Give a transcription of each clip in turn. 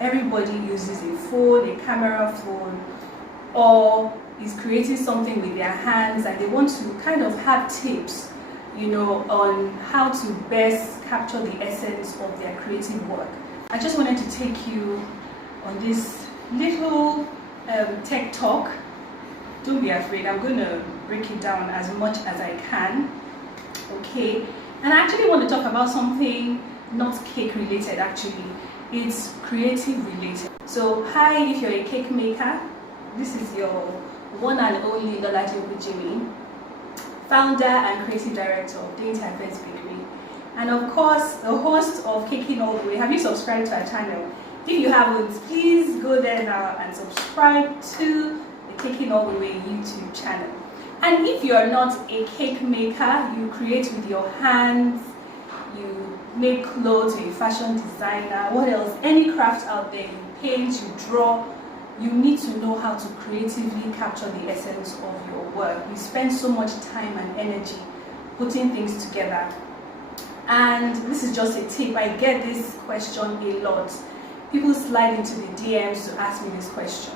everybody uses a phone, a camera phone, or is creating something with their hands, and they want to kind of have tips, on how to best capture the essence of their creative work. I just wanted to take you on this little tech talk. Don't be afraid, I'm going to break it down as much as I can. Okay, and I actually want to talk about something not cake related. Actually, it's creative related. So hi, if you're a cake maker, this is your one and only Olajuwon Jimmy, founder and creative director of Dainty Events Bakery, and of course the host of Caking All the Way. Have you subscribed to our channel? If you haven't, please go there now and subscribe to the Caking All the Way YouTube channel. And if you're not a cake maker, you create with your hands, you make clothes, you're a fashion designer, what else, any craft out there, you paint, you draw, you need to know how to creatively capture the essence of your work. You spend so much time and energy putting things together. And this is just a tip. I get this question a lot. People slide into the DMs to ask me this question.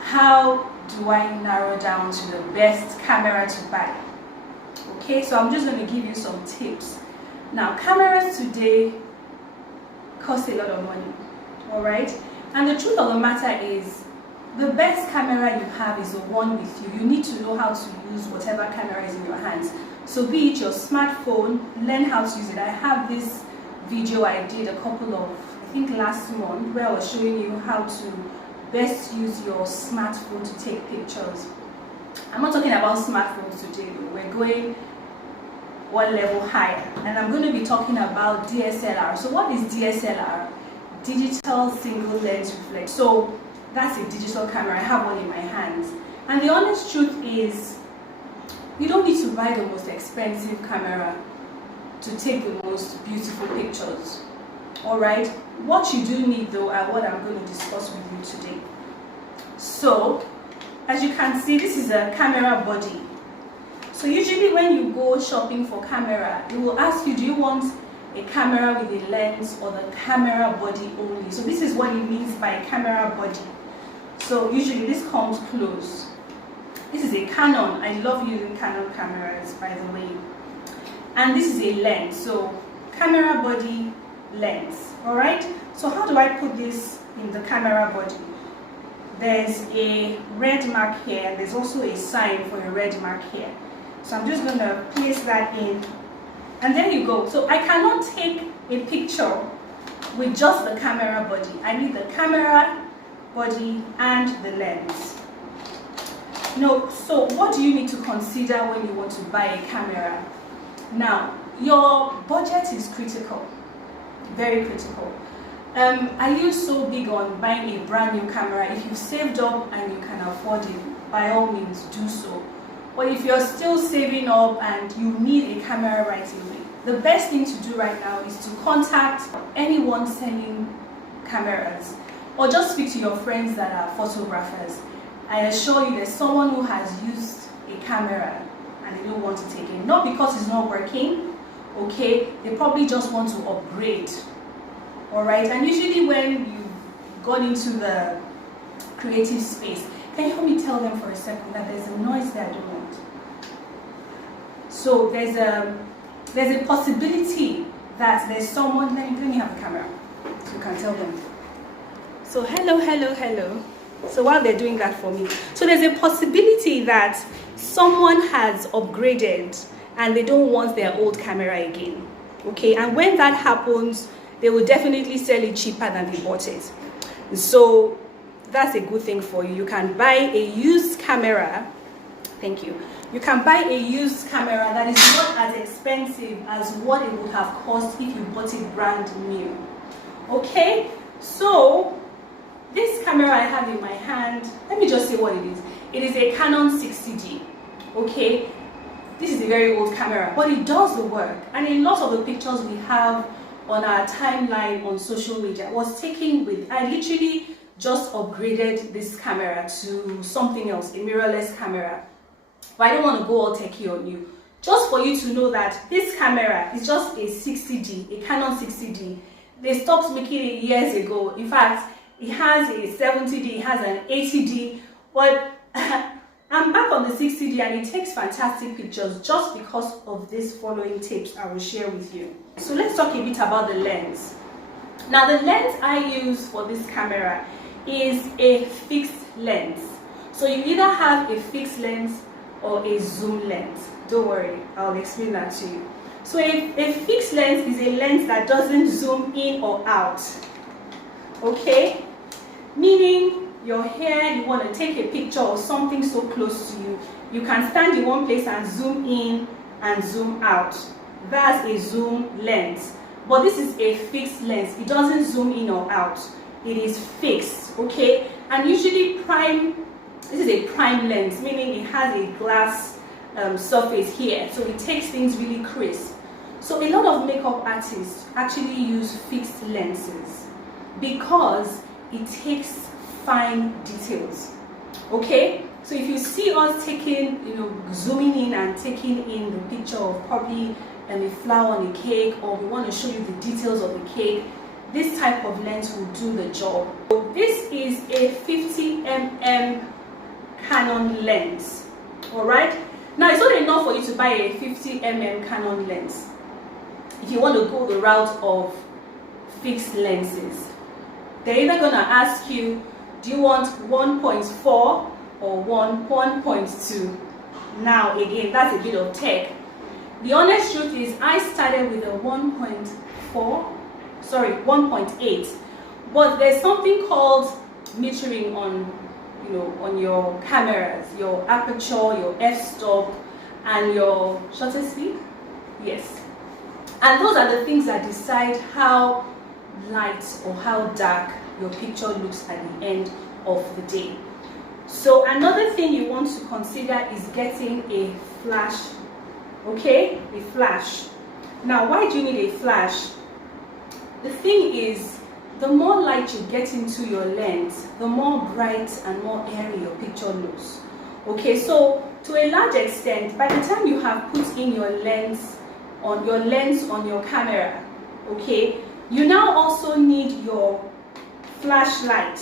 How do I narrow down to the best camera to buy? Okay, so I'm just going to give you some tips. Now, cameras today cost a lot of money, all right? And the truth of the matter is, the best camera you have is the one with you. You need to know how to use whatever camera is in your hands. So be it your smartphone, learn how to use it. I have this video I did a couple of, I think last month, where I was showing you how to best use your smartphone to take pictures. I'm not talking about smartphones today though. We're going one level higher, and I'm going to be talking about DSLR. So what is DSLR? Digital single lens reflex. So that's a digital camera. I have one in my hands, and the honest truth is, you don't need to buy the most expensive camera to take the most beautiful pictures. All right, what you do need though are what I'm going to discuss with you today. So as you can see, this is a camera body. So usually when you go shopping for camera, it will ask you, do you want a camera with a lens or the camera body only? So this is what it means by camera body. So usually this comes close. This is a Canon. I love using Canon cameras, by the way. And this is a lens. So camera body, lens. All right, so how do I put this in the camera body? There's a red mark here, and there's also a sign for a red mark here. So I'm just going to place that in, and there you go. So I cannot take a picture with just the camera body. I need the camera body and the lens. So what do you need to consider when you want to buy a camera? Now, your budget is critical. Very critical. Are you so big on buying a brand new camera? If you've saved up and you can afford it, by all means do so. But if you're still saving up and you need a camera right away, the best thing to do right now is to contact anyone selling cameras, or just speak to your friends that are photographers. I assure you there's someone who has used a camera and they don't want to take it. Not because it's not working, okay? They probably just want to upgrade. All right, and usually when you've gone into the creative space, can you help me tell them for a second that there's a noise that I don't want? So there's a possibility that there's someone. Let me have a camera so you can tell them. So hello. So while they're doing that for me, so there's a possibility that someone has upgraded and they don't want their old camera again. Okay, and when that happens, they will definitely sell it cheaper than they bought it. So that's a good thing for you. You can buy a used camera. Thank you. You can buy a used camera that is not as expensive as what it would have cost if you bought it brand new. Okay, so this camera I have in my hand, let me just say what it is. It is a Canon 60D. Okay, this is a very old camera, but it does the work. And a lot of the pictures we have on our timeline on social media was taken with, I literally just upgraded this camera to something else, a mirrorless camera. But I don't want to go all techie on you. Just for you to know that this camera is just a 60D, a Canon 60D. They stopped making it years ago. In fact, it has a 70D, it has an 80D, but I'm back on the 60D and it takes fantastic pictures just because of these following tips I will share with you. So let's talk a bit about the lens. Now the lens I use for this camera is a fixed lens. So you either have a fixed lens or a zoom lens. Don't worry, I'll explain that to you. So a fixed lens is a lens that doesn't zoom in or out. Okay? Meaning you're here, you want to take a picture of something so close to you, you can stand in one place and zoom in and zoom out. That's a zoom lens. But this is a fixed lens. It doesn't zoom in or out. It is fixed, okay? And usually this is a prime lens, meaning it has a glass surface here, so it takes things really crisp. So a lot of makeup artists actually use fixed lenses because it takes fine details, okay? So if you see us taking, zooming in and taking in the picture of probably a flower on a cake, or we want to show you the details of the cake, this type of lens will do the job. So this is a 50mm Canon lens, all right? Now it's not enough for you to buy a 50mm Canon lens if you want to go the route of fixed lenses. They're either going to ask you, do you want 1.4 or 1.2? Now again, that's a bit of tech. The honest truth is I started with a 1.8, but there's something called metering on your cameras, your aperture, your f-stop, and your shutter speed. Yes. And those are the things that decide how light or how dark your picture looks at the end of the day. So another thing you want to consider is getting a flash, okay? A flash. Now, why do you need a flash? The thing is, the more light you get into your lens, the more bright and more airy your picture looks. Okay, so to a large extent, by the time you have put in your lens on your camera, okay, you now also need your flashlight,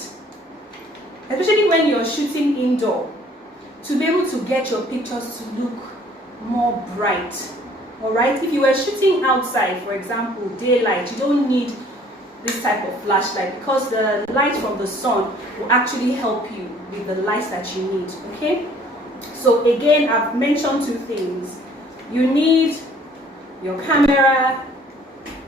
especially when you're shooting indoor, to be able to get your pictures to look more bright. All right, if you were shooting outside, for example, daylight, you don't need this type of flashlight because the light from the sun will actually help you with the light that you need. Okay, so again, I've mentioned two things. You need your camera,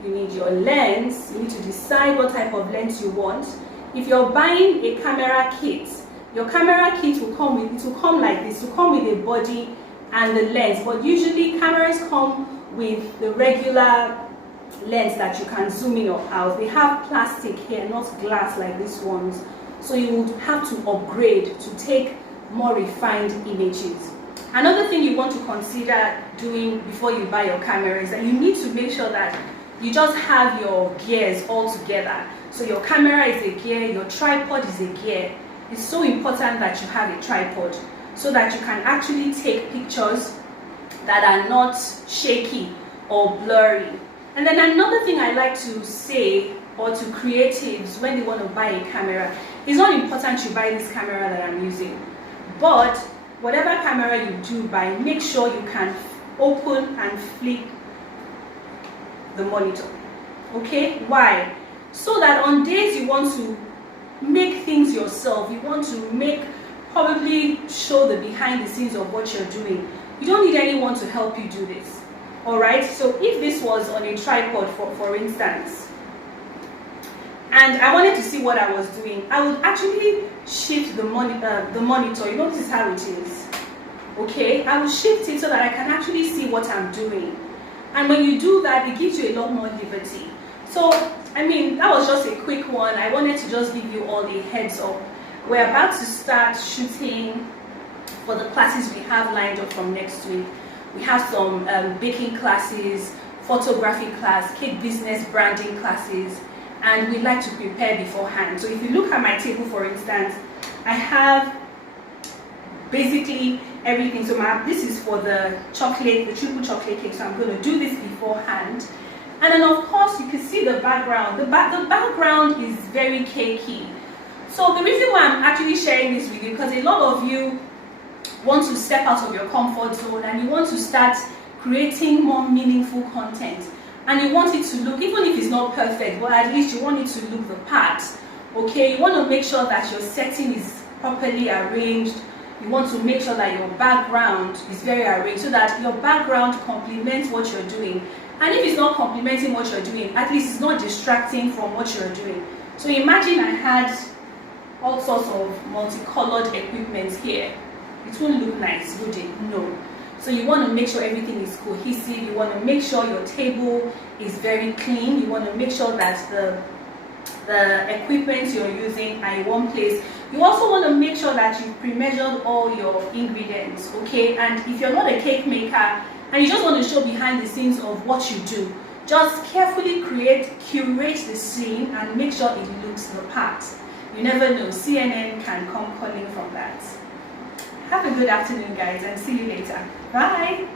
you need your lens. You need to decide what type of lens you want. If you're buying a camera kit, your camera kit will come like this. It will come with a body and the lens, but usually cameras come with the regular lens that you can zoom in or out. They have plastic here, not glass like these ones, so you would have to upgrade to take more refined images. Another thing you want to consider doing before you buy your camera is that you need to make sure that you just have your gears all together. So your camera is a gear, your tripod is a gear. It's so important that you have a tripod so that you can actually take pictures that are not shaky or blurry. And then another thing I like to say, or to creatives when they want to buy a camera, it's not important you buy this camera that I'm using, but whatever camera you do buy, make sure you can open and flip the monitor. Okay, why? So that on days you want to make things yourself, you want to probably show the behind the scenes of what you're doing, you don't need anyone to help you do this. Alright, so if this was on a tripod, for instance, and I wanted to see what I was doing, I would actually shift the monitor. You know, this is how it is. Okay, I will shift it so that I can actually see what I'm doing. And when you do that, it gives you a lot more liberty. So, I mean, that was just a quick one. I wanted to just give you all the heads up. We're about to start shooting for the classes we have lined up from next week. We have some baking classes, photography class, cake business branding classes, and we like to prepare beforehand. So if you look at my table, for instance, I have basically everything. So this is for the chocolate, the triple chocolate cake. So I'm going to do this beforehand. And then of course you can see the background. The background is very cakey. So the reason why I'm actually sharing this with you, because a lot of you want to step out of your comfort zone and you want to start creating more meaningful content, and you want it to look, even if it's not perfect, but at least you want it to look the part. Okay, you want to make sure that your setting is properly arranged. You want to make sure that your background is very arranged so that your background complements what you're doing. And if it's not complementing what you're doing, at least it's not distracting from what you're doing. So imagine I had all sorts of multicolored equipment here. It won't look nice, would it? No. So you want to make sure everything is cohesive. You want to make sure your table is very clean. You want to make sure that the equipment you're using are in one place. You also want to make sure that you've pre-measured all your ingredients, okay? And if you're not a cake maker and you just want to show behind the scenes of what you do, just carefully curate the scene and make sure it looks the part. You never know, CNN can come calling from that. Have a good afternoon, guys, and see you later. Bye!